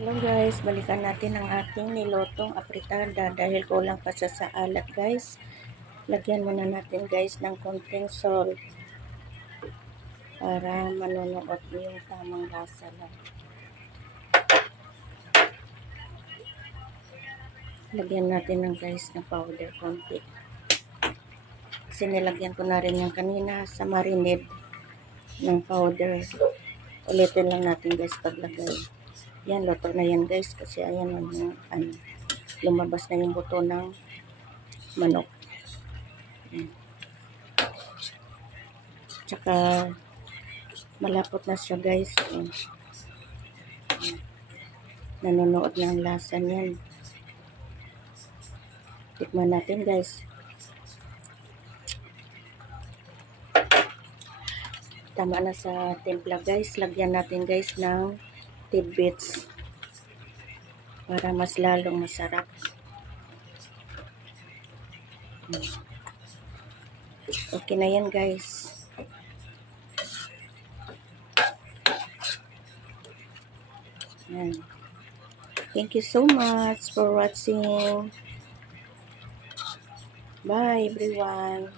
Hello guys, balikan natin ang ating nilotong apritada dahil kulang pa siya sa alat guys. Lagyan muna natin guys ng konting salt para manunuot yung tamang lasa lang. Lagyan natin ng guys ng powder konti. Kasi nilagyan ko na rin yung kanina sa marinade ng powder. Ulitin lang natin guys paglagay. Yan, luto na yan guys kasi ayan yung lumabas na yung buto ng manok. Tsaka malapot na siya guys. Nanonood na ang lasa niyan. Tikman natin guys. Tama na sa timpla guys. Lagyan natin guys ng tidbits para mas lalong masarap. Okay na yan guys. Yan. Thank you so much for watching. Bye everyone.